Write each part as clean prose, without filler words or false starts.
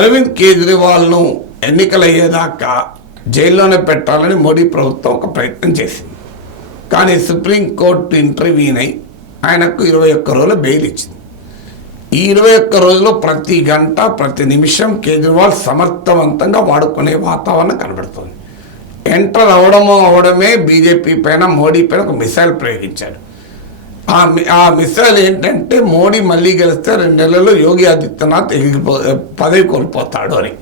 అరవింద్ కేజ్రీవాల్ను ఎన్నికలయ్యేదాకా జైల్లోనే పెట్టాలని మోడీ ప్రభుత్వం ఒక ప్రయత్నం చేసింది. కానీ సుప్రీంకోర్టు ఇంటర్వ్యూన్ అయి ఆయనకు 21 రోజుల బెయిల్ ఇచ్చింది. ఈ 21 రోజుల్లో ప్రతి గంట ప్రతి నిమిషం కేజ్రీవాల్ సమర్థవంతంగా వాడుకునే వాతావరణం కనబడుతుంది. ఎంటర్ అవడమే బీజేపీ పైన మోడీ పైన ఒక మిసైల్ ప్రయోగించాడు. ఆ మిసైల్ ఏంటంటే మోడీ మళ్ళీ గెలిస్తే 2 నెలల్లో యోగి ఆదిత్యనాథ్ పదవి కోల్పోతాడు అని.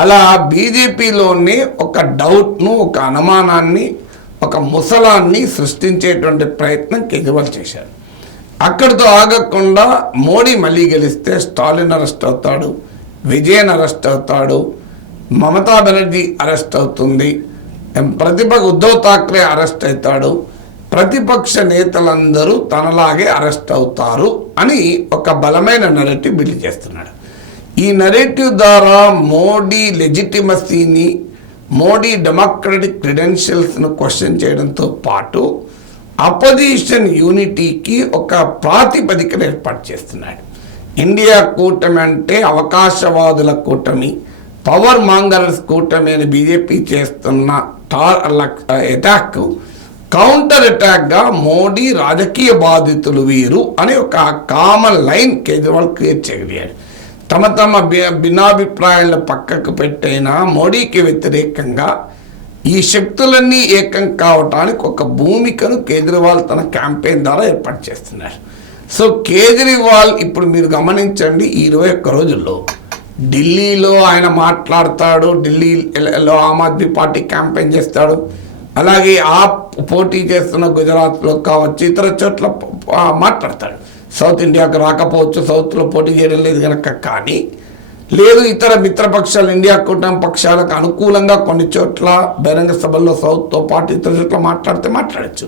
అలా బీజేపీలోని ఒక డౌట్ను, ఒక అనుమానాన్ని, ఒక ముసలాన్ని సృష్టించేటువంటి ప్రయత్నం కేజ్రీవాల్ చేశారు. అక్కడితో ఆగకుండా మోడీ మళ్ళీ గెలిస్తే స్టాలిన్ అరెస్ట్ అవుతాడు, విజయన్ అరెస్ట్ అవుతాడు, మమతా బెనర్జీ అరెస్ట్ అవుతుంది, ఉద్ధవ్ ఠాక్రే అరెస్ట్ అవుతాడు, ప్రతిపక్ష నేతలందరూ తనలాగే అరెస్ట్ అవుతారు అని ఒక బలమైన నెరేటివ్ బిల్డ్ చేస్తున్నాడు. ఈ నెరేటివ్ ద్వారా మోడీ లెజిటిమసీని, మోడీ డెమోక్రటిక్ క్రెడెన్షియల్స్ను క్వశ్చన్ చేయడంతో పాటు అపోజిషన్ యూనిటీకి ఒక ప్రాతిపదికను ఏర్పాటు చేస్తున్నాడు. ఇండియా కూటమి అంటే అవకాశవాదుల కూటమి, పవర్ మాంగర్స్ కూటమి అని బీజేపీ చేస్తున్న అటాక్ కౌంటర్ అటాక్గా మోడీ రాజకీయ బాధితులు వీరు అని ఒక కామన్ లైన్ కేజ్రీవాల్ క్రియేట్ చేయగలిగాడు. తమ భిన్నాభిప్రాయాలను పక్కకు పెట్టైనా మోడీకి వ్యతిరేకంగా ఈ శక్తులన్నీ ఏకం కావటానికి ఒక భూమికను కేజ్రీవాల్ తన క్యాంపెయిన్ ద్వారా ఏర్పాటు చేస్తున్నారు. సో కేజ్రీవాల్ ఇప్పుడు మీరు గమనించండి, ఈ 21 రోజుల్లో ఢిల్లీలో ఆయన మాట్లాడతాడు, ఢిల్లీలో ఆమ్ ఆద్మీ పార్టీ క్యాంపెయిన్ చేస్తాడు, అలాగే పోటీ చేస్తున్న గుజరాత్లో కావచ్చు, ఇతర చోట్ల మాట్లాడతాడు. సౌత్ ఇండియాకు రాకపోవచ్చు, సౌత్లో పోటీ చేయడం లేదు కనుక. కానీ లేదు, ఇతర మిత్రపక్షాలు ఇండియా కూటమి పక్షాలకు అనుకూలంగా కొన్ని చోట్ల బహిరంగ సభల్లో సౌత్తో పాటు ఇతర చోట్ల మాట్లాడచ్చు.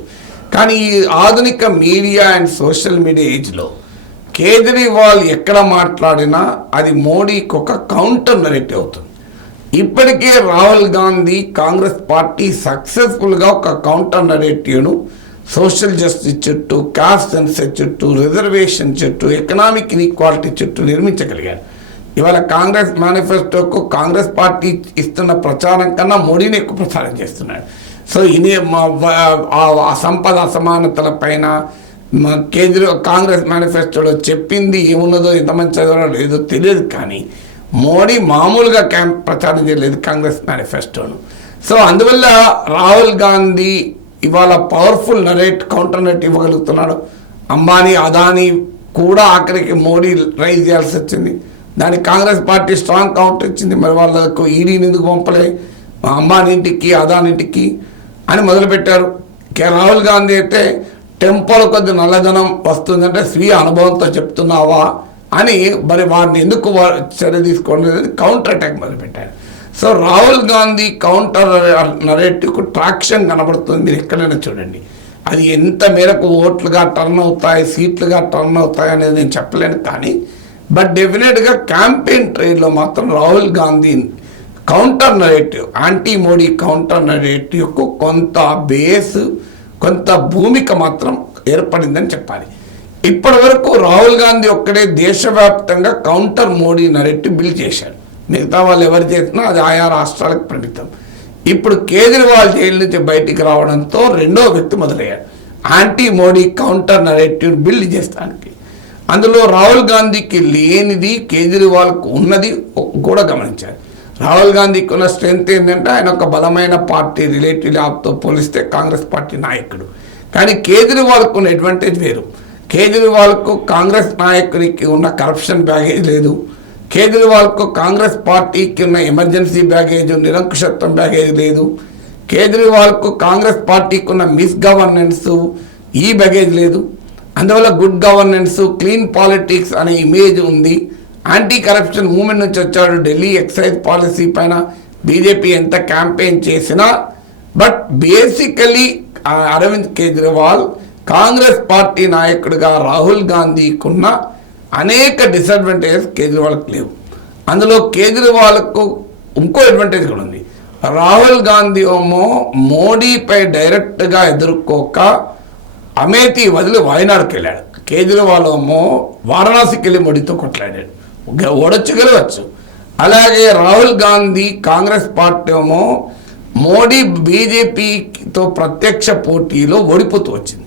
కానీ ఈ ఆధునిక మీడియా అండ్ సోషల్ మీడియా ఏజ్లో కేజ్రీవాల్ ఎక్కడ మాట్లాడినా అది మోడీకి ఒక కౌంటర్ నెరేటివ్ అవుతుంది. ఇప్పటికే రాహుల్ గాంధీ కాంగ్రెస్ పార్టీ సక్సెస్ఫుల్గా ఒక కౌంటర్ నెరేటివ్ను సోషల్ జస్టిస్ చుట్టూ, కాస్ట్ సెన్సస్ చుట్టూ, రిజర్వేషన్ చుట్టూ, ఎకనామిక్ ఇన్ఈక్వాలిటీ చుట్టూ నిర్మించగలిగారు. ఇవాళ కాంగ్రెస్ మేనిఫెస్టోకు కాంగ్రెస్ పార్టీ ఇస్తున్న ప్రచారం కన్నా మోడీని ఎక్కువ ప్రచారం చేస్తున్నాడు. సో సంపద అసమానతల పైన కాంగ్రెస్ మేనిఫెస్టోలో చెప్పింది ఏమున్నదో, ఎంతమంది చదవడం లేదో తెలియదు. కానీ మోడీ మామూలుగా ప్రచారం చేయలేదు కాంగ్రెస్ మేనిఫెస్టోను. సో అందువల్ల రాహుల్ గాంధీ ఇవాళ పవర్ఫుల్ కౌంటర్ నెరేటివ్ ఇవ్వగలుగుతున్నాడు. అంబానీ, అదానీ కూడా ఆఖరికి మోడీ రైజ్ చేయాల్సి వచ్చింది. దానికి కాంగ్రెస్ పార్టీ స్ట్రాంగ్ కౌంటర్ ఇచ్చింది. మరి వాళ్ళకు ఈడీని ఎందుకు పంపలే, అంబానీ ఇంటికి, అదానీ ఇంటికి అని మొదలుపెట్టారు. రాహుల్ గాంధీ అయితే టెంపోలో కొద్ది నల్లధనం వస్తుందంటే స్వీయ అనుభవంతో చెప్తున్నావా అని మరి వారిని ఎందుకు చర్య తీసుకోండి కౌంటర్ అటాక్ మొదలుపెట్టారు. సో రాహుల్ గాంధీ కౌంటర్ నరేటివ్కు ట్రాక్షన్ కనబడుతుంది. మీరు ఎక్కడైనా చూడండి, అది ఎంత మేరకు ఓట్లుగా టర్న్ అవుతాయి, సీట్లుగా టర్న్ అవుతాయి అనేది నేను చెప్పలేను. కానీ బట్ డెఫినెట్గా క్యాంపెయిన్ ట్రైడ్లో మాత్రం Rahul Gandhi counter narrative, anti Modi counter నరేటివ్కు కొంత బేస్, కొంత భూమిక మాత్రం ఏర్పడిందని చెప్పాలి. ఇప్పటి వరకు రాహుల్ గాంధీ ఒక్కడే దేశవ్యాప్తంగా కౌంటర్ మోడీ నరేటివ్ బిల్డ్ చేశాడు. మిగతా వాళ్ళు ఎవరు చేసినా అది ఆయా రాష్ట్రాలకు పరిమితం. ఇప్పుడు కేజ్రీవాల్ జైలు నుంచి బయటికి రావడంతో రెండో వ్యక్తి మొదలయ్యాడు anti Modi counter narrative build చేస్తానికి. అందులో రాహుల్ గాంధీకి లేనిది కేజ్రీవాల్కు ఉన్నది కూడా గమనించారు. రాహుల్ గాంధీకి ఉన్న స్ట్రెంత్ ఏంటంటే ఆయన ఒక బలమైన పార్టీ, రిలేటివ్ ల్యాబ్తో పోలిస్తే కాంగ్రెస్ పార్టీ నాయకుడు. కానీ కేజ్రీవాల్కు ఉన్న అడ్వాంటేజ్ వేరు. కేజ్రీవాల్కు కాంగ్రెస్ నాయకునికి ఉన్న కరప్షన్ బ్యాగేజ్ లేదు. కేజ్రీవాల్కు కాంగ్రెస్ పార్టీకి ఉన్న ఎమర్జెన్సీ బ్యాగేజ్, నిరంకుశత్వం బ్యాగేజ్ లేదు. కేజ్రీవాల్కు కాంగ్రెస్ పార్టీకి ఉన్న మిస్ గవర్నెన్స్, ఈ బ్యాగేజ్ లేదు. అందువల్ల గుడ్ గవర్నెన్స్, క్లీన్ పాలిటిక్స్ అనే ఇమేజ్ ఉంది. యాంటీ కరప్షన్ మూవ్మెంట్ నుంచి వచ్చాడు. ఢిల్లీ ఎక్సైజ్ పాలసీ పైన బీజేపీ ఎంత క్యాంపెయిన్ చేసినా but basically Arvind Kejriwal Congress party నాయకుడిగా రాహుల్ గాంధీకున్న అనేక డిసడ్వాంటేజెస్ కేజ్రీవాల్కి లేవు. అందులో కేజ్రీవాల్కు ఇంకో అడ్వాంటేజ్ కూడా ఉంది. రాహుల్ గాంధీ ఏమో మోడీపై డైరెక్ట్గా ఎదుర్కోక అమేథీ వదిలి వాయనాడుకి వెళ్ళాడు. కేజ్రీవాల్ ఏమో వారణాసికి వెళ్ళి మోడీతో కొట్లాడాడు. ఓడొచ్చు, గెలవచ్చు. అలాగే రాహుల్ గాంధీ కాంగ్రెస్ పార్టీ ఏమో మోడీ బీజేపీతో ప్రత్యక్ష పోటీలో ఓడిపోతూ వచ్చింది.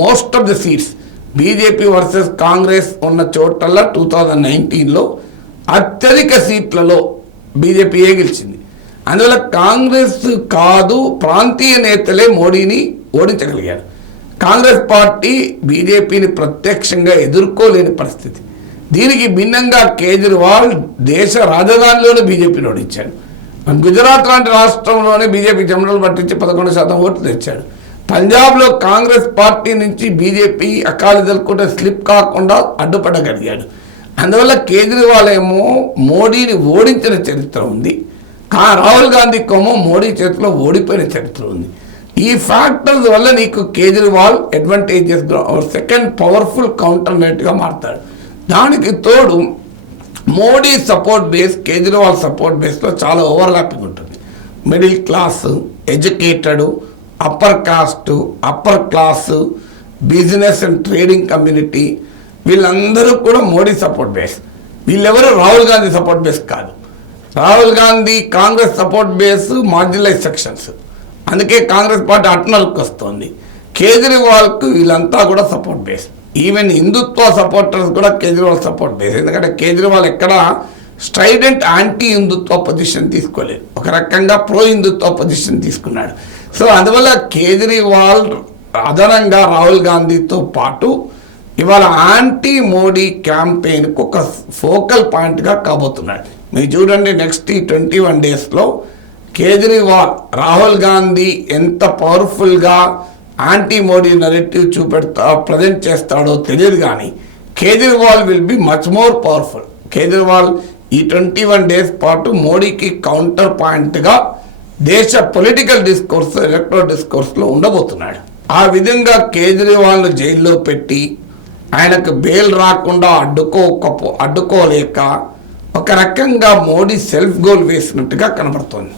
Most of the seats BJP versus Congress ఉన్న చోటల్లో 2019లో అత్యధిక సీట్లలో బీజేపీయే గెలిచింది. అందువల్ల కాంగ్రెస్ కాదు, ప్రాంతీయ నేతలే మోడీని ఓడించగలిగారు. కాంగ్రెస్ పార్టీ బీజేపీని ప్రత్యక్షంగా ఎదుర్కోలేని పరిస్థితి. దీనికి భిన్నంగా కేజ్రీవాల్ దేశ రాజధానిలోనే బీజేపీని ఓడించాడు. గుజరాత్ లాంటి రాష్ట్రంలోనే బీజేపీ జమడలు పట్టించి 11% ఓట్లు తెచ్చాడు. పంజాబ్లో కాంగ్రెస్ పార్టీ నుంచి బీజేపీ అకాలీదళ్ కూడా స్లిప్ కాకుండా అడ్డుపడగలిగాడు. అందువల్ల కేజ్రీవాల్ ఏమో మోడీని ఓడించిన చరిత్ర ఉంది, రాహుల్ గాంధీ కోమో మోడీ చేతిలో ఓడిపోయిన చరిత్ర ఉంది. ఈ ఫ్యాక్టర్స్ వల్ల నీకు Kejriwal advantages second powerful counter నెట్గా మారుతాడు. దానికి తోడు Modi support base Kejriwal support బేస్లో చాలా ఓవర్లాపింగ్ ఉంటుంది. Middle class, educated, upper caste, upper class, business and trading community, వీళ్ళందరూ కూడా మోడీ సపోర్ట్ బేస్. వీళ్ళెవరు రాహుల్ గాంధీ సపోర్ట్ బేస్ కాదు. Rahul Gandhi Congress support base marginalise sections, అందుకే కాంగ్రెస్ పార్టీ అట్నల్కి వస్తుంది. కేజ్రీవాల్కు వీళ్ళంతా కూడా సపోర్ట్ బేస్. ఈవెన్ హిందుత్వ సపోర్టర్స్ కూడా కేజ్రీవాల్ సపోర్ట్ బేస్. ఎందుకంటే కేజ్రీవాల్ ఎక్కడ స్ట్రైడెంట్ యాంటీ హిందుత్వ పొజిషన్ తీసుకోలేదు, ఒక రకంగా ప్రో హిందుత్వ పొజిషన్ తీసుకున్నాడు. సో అందువల్ల కేజ్రీవాల్ అదనంగా రాహుల్ గాంధీతో పాటు ఇవాళ యాంటీ మోడీ క్యాంపెయిన్కు ఒక ఫోకల్ పాయింట్గా కాబోతున్నాడు. మీరు చూడండి, నెక్స్ట్ ఈ 21 డేస్లో కేజ్రీవాల్ రాహుల్ గాంధీ ఎంత పవర్ఫుల్గా యాంటీ మోడీ నెరేటివ్ ప్రజెంట్ చేస్తాడో తెలియదు, కానీ Kejriwal will be much more powerful. Kejriwal ఈ 21 డేస్ పాటు మోడీకి కౌంటర్ పాయింట్గా దేశ పొలిటికల్ డిస్కోర్స్, ఎలక్ట్రల్ డిస్కోర్స్లో ఉండబోతున్నాడు. ఆ విధంగా కేజ్రీవాల్ను జైల్లో పెట్టి ఆయనకు బెయిల్ రాకుండా అడ్డుకోలేక ఒక రకంగా మోడీ సెల్ఫ్ గోల్ వేసినట్టుగా కనబడుతోంది.